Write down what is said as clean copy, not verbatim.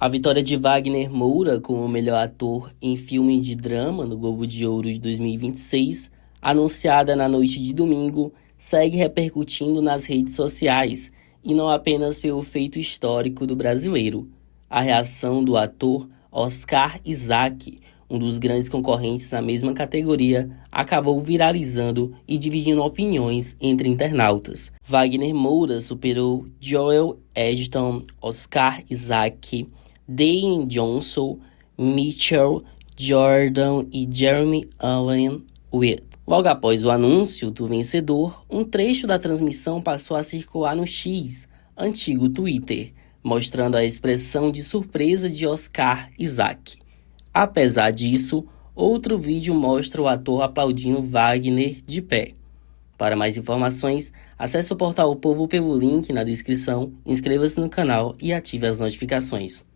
A vitória de Wagner Moura como melhor ator em filme de drama no Globo de Ouro de 2026, anunciada na noite de domingo, segue repercutindo nas redes sociais, e não apenas pelo feito histórico do brasileiro. A reação do ator Oscar Isaac, um dos grandes concorrentes na mesma categoria, acabou viralizando e dividindo opiniões entre internautas. Wagner Moura superou Joel Edgerton, Oscar Isaac, Dwayne Johnson, Michael Jordan e Jeremy Allen White. Logo após o anúncio do vencedor, um trecho da transmissão passou a circular no X, antigo Twitter, mostrando a expressão de surpresa de Oscar Isaac. Apesar disso, outro vídeo mostra o ator aplaudindo Wagner de pé. Para mais informações, acesse o portal O Povo pelo link na descrição, inscreva-se no canal e ative as notificações.